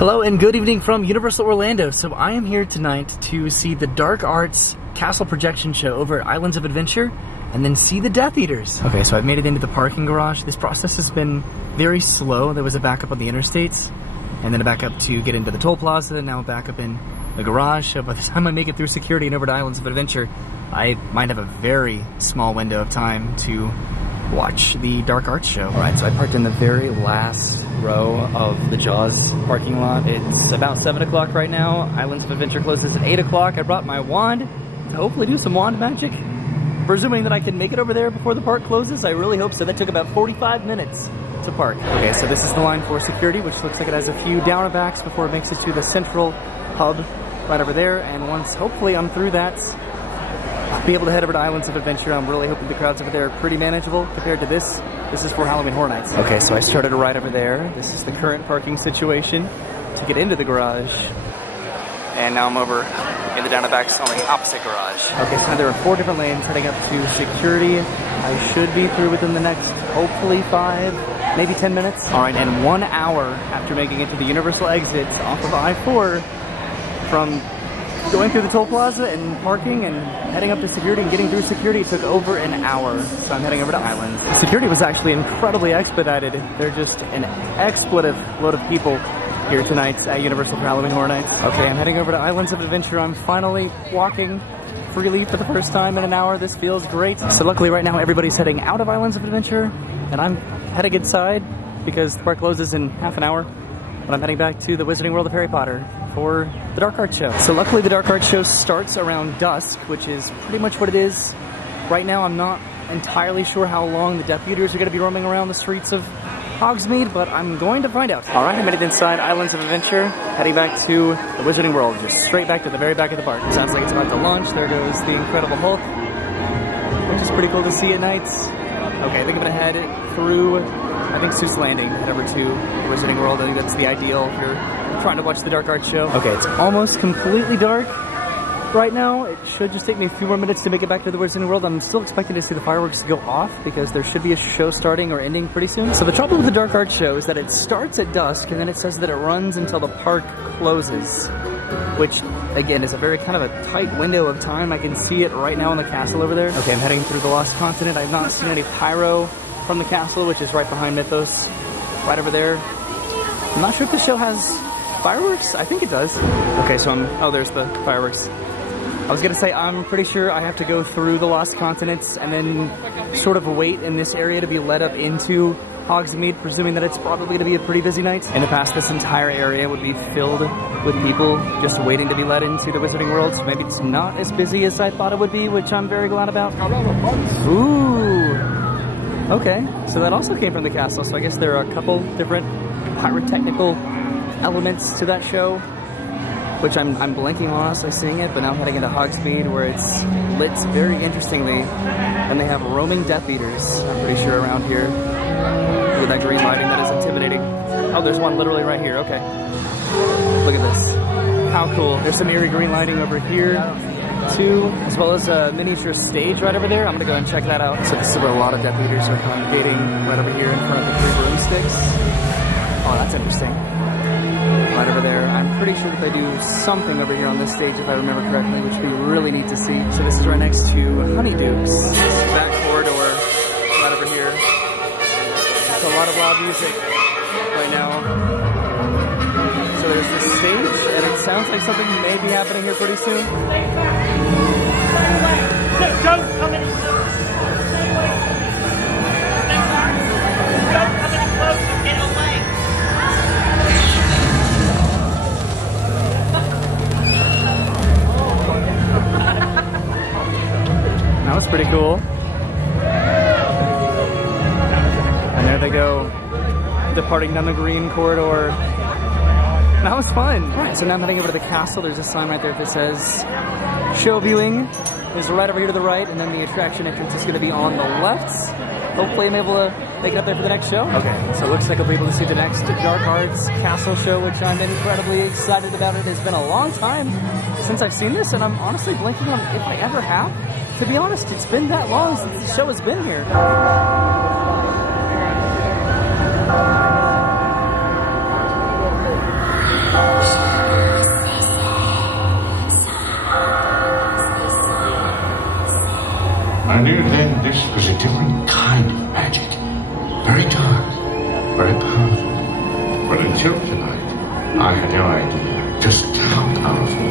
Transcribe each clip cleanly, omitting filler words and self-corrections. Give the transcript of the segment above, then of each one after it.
Hello and good evening from Universal Orlando. So I am here tonight to see the Dark Arts Castle Projection Show over at Islands of Adventure and then see the Death Eaters. Okay, so I've made it into the parking garage. This process has been very slow. There was a backup on the interstates and then a backup to get into the toll plaza and now a backup in the garage. So by the time I make it through security and over to Islands of Adventure, I might have a very small window of time to watch the Dark Arts show. Alright, so I parked in the very last row of the Jaws parking lot. It's about 7 o'clock right now. Islands of Adventure closes at 8 o'clock. I brought my wand to hopefully do some wand magic. Presuming that I can make it over there before the park closes. I really hope so. That took about 45 minutes to park. Okay, so this is the line for security, which looks like it has a few down and backs before it makes it to the central hub right over there. And once hopefully I'm through that, I'll be able to head over to Islands of Adventure. I'm really hoping the crowds over there are pretty manageable compared to this. This is for Halloween Horror Nights. Okay, so I started right over there. This is the current parking situation to get into the garage. And now I'm over in the down and backs on the opposite garage. Okay, so now there are 4 different lanes heading up to security. I should be through within the next, hopefully 5, maybe 10 minutes. All right, and 1 hour after making it to the Universal exit off of I-4 from going through the toll plaza and parking and heading up to security and getting through security, it took over an hour. So I'm heading over to Islands. Security was actually incredibly expedited. They're just an expletive load of people here tonight at Universal for Halloween Horror Nights. Okay, I'm heading over to Islands of Adventure. I'm finally walking freely for the first time in an hour. This feels great. So luckily right now everybody's heading out of Islands of Adventure and I'm heading inside because the park closes in half an hour. But I'm heading back to the Wizarding World of Harry Potter for the Dark Arts show. So luckily the Dark Arts show starts around dusk, which is pretty much what it is. Right now I'm not entirely sure how long the Death Eaters are going to be roaming around the streets of Hogsmeade, but I'm going to find out. Alright, I made it inside Islands of Adventure, heading back to the Wizarding World, just straight back to the very back of the park. Sounds like it's about to launch. There goes the Incredible Hulk, which is pretty cool to see at night. Okay, I think I'm gonna head through, I think, Seuss Landing, head over to Wizarding World. I think that's the ideal if you're trying to watch the Dark Arts show. Okay, it's almost completely dark right now. It should just take me a few more minutes to make it back to the Wizarding World. I'm still expecting to see the fireworks go off because there should be a show starting or ending pretty soon. So the trouble with the Dark Arts show is that it starts at dusk and then it says that it runs until the park closes, which again is a very kind of a tight window of time. I can see it right now in the castle over there. Okay, I'm heading through the Lost Continent. I've not seen any pyro from the castle, which is right behind Mythos, right over there. I'm not sure if the show has fireworks. I think it does. Okay, so oh, there's the fireworks. I was gonna say, I'm pretty sure I have to go through the Lost Continents and then sort of wait in this area to be led up into Hogsmeade, presuming that it's probably gonna be a pretty busy night. In the past, this entire area would be filled with people just waiting to be led into the Wizarding World, so maybe it's not as busy as I thought it would be, which I'm very glad about. Ooh! Okay, so that also came from the castle, so I guess there are a couple different pyrotechnical elements to that show, which I'm blanking on honestly seeing it, but now I'm heading into Hogsmeade where it's lit very interestingly, and they have roaming Death Eaters, I'm pretty sure, around here, with that green lighting that is intimidating. Oh, there's one literally right here, okay. Look at this. How cool. There's some eerie green lighting over here, too, as well as a miniature stage right over there. I'm gonna go and check that out. So this is where a lot of Death Eaters are congregating, right over here in front of the 3 broomsticks. Oh, that's interesting. Right over there. I'm pretty sure that they do something over here on this stage, if I remember correctly, which we really need to see. So this is right next to Honeyduke's back corridor, right over here. It's a lot of loud music right now. So there's this stage, and it sounds like something may be happening here pretty soon. Stay back! Stay away! No, don't come any closer! Stay away! Stay back! Don't come any closer! Get away! That was pretty cool. And there they go, departing down the green corridor. That was fun. All right, so now I'm heading over to the castle. There's a sign right there that says show viewing is right over here to the right, and then the attraction entrance is going to be on the left. Hopefully I'm able to make it up there for the next show. Okay, so it looks like I'll be able to see the next Dark Arts Castle show, which I'm incredibly excited about. It has been a long time since I've seen this, and I'm honestly blanking on if I ever have. To be honest, it's been that long since the show has been here. I had no idea just how powerful.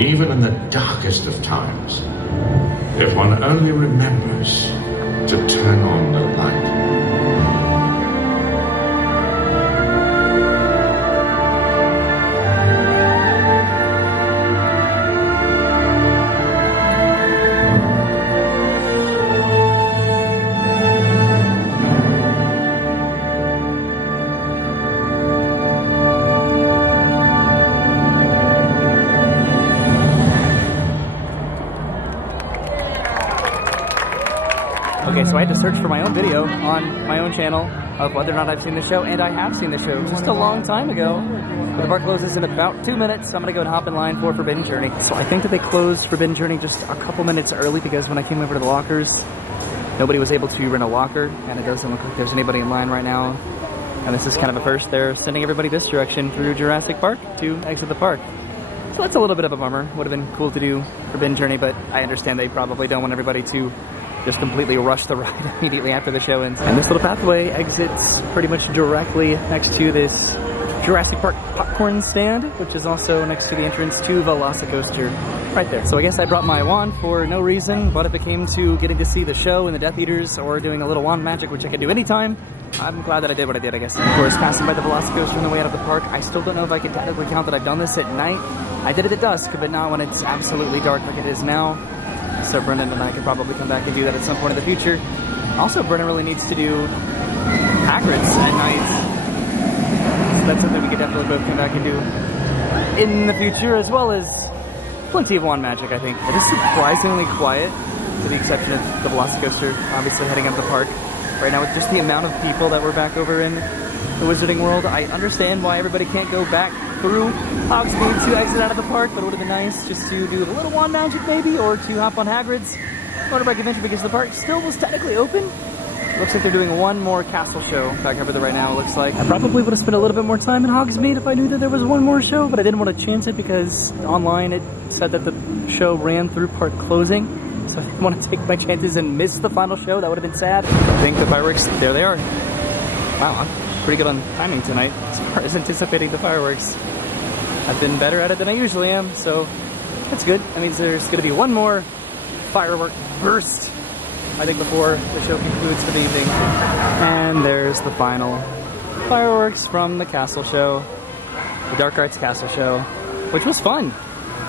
Even in the darkest of times, if one only remembers to turn on the light. Okay, so I had to search for my own video on my own channel of whether or not I've seen the show, and I have seen the show just a long time ago. But the park closes in about 2 minutes, so I'm gonna go and hop in line for Forbidden Journey. So I think that they closed Forbidden Journey just a couple minutes early because when I came over to the lockers, nobody was able to rent a locker, and it doesn't look like there's anybody in line right now. And this is kind of a first. They're sending everybody this direction through Jurassic Park to exit the park. So that's a little bit of a bummer. Would have been cool to do Forbidden Journey, but I understand they probably don't want everybody to just completely rush the ride immediately after the show ends. And this little pathway exits pretty much directly next to this Jurassic Park popcorn stand, which is also next to the entrance to Velocicoaster right there. So I guess I brought my wand for no reason, but if it came to getting to see the show and the Death Eaters or doing a little wand magic, which I could do anytime, I'm glad that I did what I did, I guess. Of course, passing by the Velocicoaster on the way out of the park, I still don't know if I can technically count that I've done this at night. I did it at dusk, but not when it's absolutely dark like it is now. So Brennan and I could probably come back and do that at some point in the future. Also, Brennan really needs to do Hagrid's at night. So that's something we could definitely both come back and do in the future, as well as plenty of wand magic, I think. It is surprisingly quiet, to the exception of the Velocicoaster, obviously heading up the park. Right now, with just the amount of people that we're back over in the Wizarding World, I understand why everybody can't go back through Hogsmeade to exit out of the park, but it would have been nice just to do a little wand magic maybe, or to hop on Hagrid's motorbike adventure because the park still was technically open. Looks like they're doing one more castle show back over there right now, it looks like. I probably would have spent a little bit more time in Hogsmeade if I knew that there was one more show, but I didn't want to chance it because online it said that the show ran through park closing. So I didn't want to take my chances and miss the final show. That would have been sad. I think the fireworks, there they are. Wow, I'm pretty good on timing tonight as far as anticipating the fireworks. I've been better at it than I usually am, so that's good. That means there's going to be one more firework burst, I think, before the show concludes for the evening. And there's the final fireworks from the castle show, the Dark Arts Castle Show, which was fun.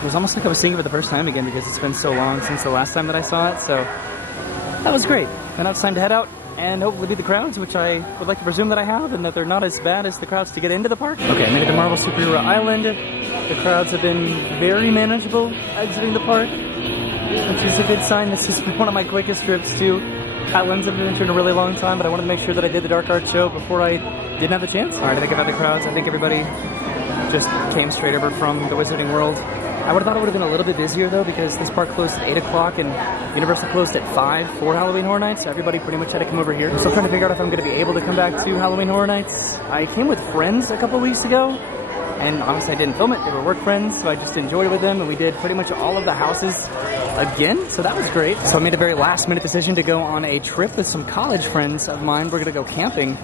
It was almost like I was seeing it for the first time again because it's been so long since the last time that I saw it, so that was great. And now it's time to head out and hopefully beat the crowds, which I would like to presume that I have, and that they're not as bad as the crowds to get into the park. Okay, I made it to Marvel Superhero Island. The crowds have been very manageable exiting the park, which is a good sign. This has been one of my quickest trips to Islands of Adventure in a really long time, but I wanted to make sure that I did the Dark Arts show before I didn't have the chance. Alright, I think I've had the crowds. I think everybody just came straight over from the Wizarding World. I would have thought it would have been a little bit busier though, because this park closed at 8 o'clock and Universal closed at 5 for Halloween Horror Nights, so everybody pretty much had to come over here. I'm still trying to figure out if I'm going to be able to come back to Halloween Horror Nights. I came with friends a couple weeks ago, and honestly I didn't film it. They were work friends, so I just enjoyed it with them, and we did pretty much all of the houses again, so that was great. So I made a very last minute decision to go on a trip with some college friends of mine. We're going to go camping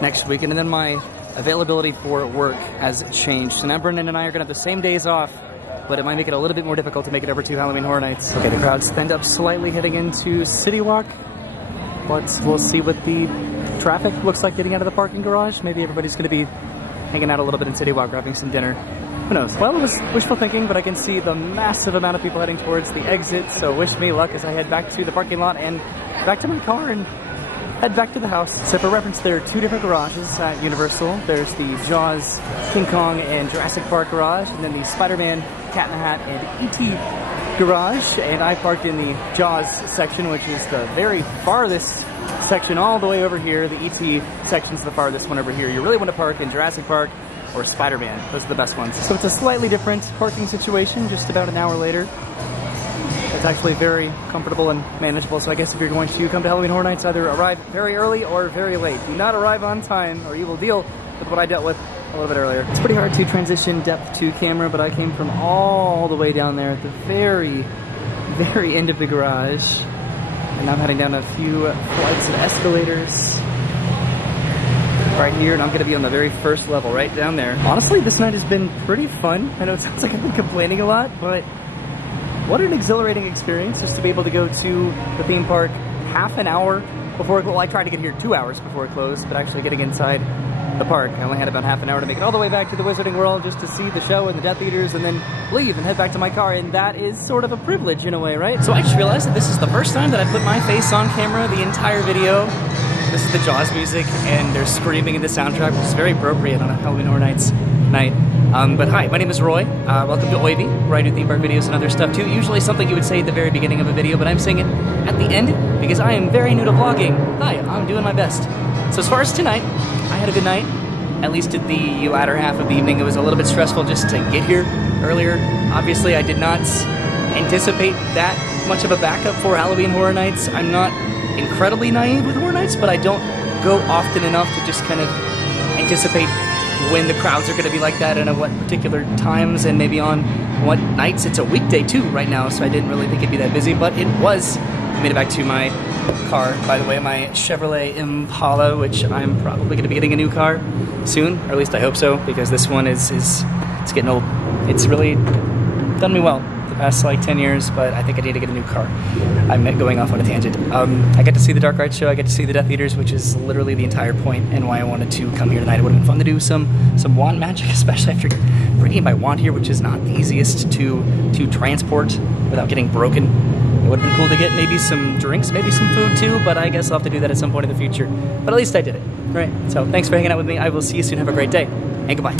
next weekend, and then my availability for work has changed. So now Brendan and I are going to have the same days off, but it might make it a little bit more difficult to make it over to Halloween Horror Nights. Okay, the crowd's thinned up slightly heading into City Walk, but we'll see what the traffic looks like getting out of the parking garage. Maybe everybody's going to be hanging out a little bit in City Walk, grabbing some dinner. Who knows? Well, it was wishful thinking, but I can see the massive amount of people heading towards the exit, so wish me luck as I head back to the parking lot and back to my car and head back to the house. So for reference, there are two different garages at Universal. There's the Jaws, King Kong, and Jurassic Park garage, and then the Spider-Man, Cat in the Hat, and E.T. garage. And I parked in the Jaws section, which is the very farthest section all the way over here. The E.T. section's the farthest one over here. You really want to park in Jurassic Park or Spider-Man. Those are the best ones. So it's a slightly different parking situation just about an hour later. It's actually very comfortable and manageable, so I guess if you're going to come to Halloween Horror Nights, either arrive very early or very late. Do not arrive on time, or you will deal with what I dealt with a little bit earlier. It's pretty hard to transition depth to camera, but I came from all the way down there at the very, very end of the garage. And I'm heading down a few flights of escalators right here, and I'm going to be on the very first level, right down there. Honestly, this night has been pretty fun. I know it sounds like I've been complaining a lot, but what an exhilarating experience just to be able to go to the theme park half an hour before it closed. Well, I tried to get here 2 hours before it closed, but actually getting inside the park, I only had about half an hour to make it all the way back to the Wizarding World just to see the show and the Death Eaters and then leave and head back to my car, and that is sort of a privilege in a way, right? So I just realized that this is the first time that I put my face on camera the entire video. This is the Jaws music, and they're screaming in the soundtrack, which is very appropriate on a Halloween Horror Nights night. But hi, my name is Roy. Welcome to Oyby, where I do theme park videos and other stuff too. Usually something you would say at the very beginning of a video, but I'm saying it at the end because I am very new to vlogging. Hi, I'm doing my best. So as far as tonight, I had a good night. At least at the latter half of the evening. It was a little bit stressful just to get here earlier. Obviously, I did not anticipate that much of a backup for Halloween Horror Nights. I'm not incredibly naive with Horror Nights, but I don't go often enough to just kind of anticipate when the crowds are going to be like that and at what particular times and maybe on what nights. It's a weekday too right now, so I didn't really think it'd be that busy, but it was. I made it back to my car, by the way, my Chevrolet Impala, which I'm probably going to be getting a new car soon, or at least I hope so, because this one is it's getting old. It's really done me well the past like 10 years, but I think I need to get a new car. I'm going off on a tangent. I get to see the Dark Arts show, I get to see the Death Eaters, which is literally the entire point and why I wanted to come here tonight. It would have been fun to do some wand magic, especially after bringing my wand here, which is not the easiest to transport without getting broken. It would have been cool to get maybe some drinks, maybe some food too, but I guess I'll have to do that at some point in the future. But at least I did it, right? So thanks for hanging out with me. I will see you soon. Have a great day, and goodbye.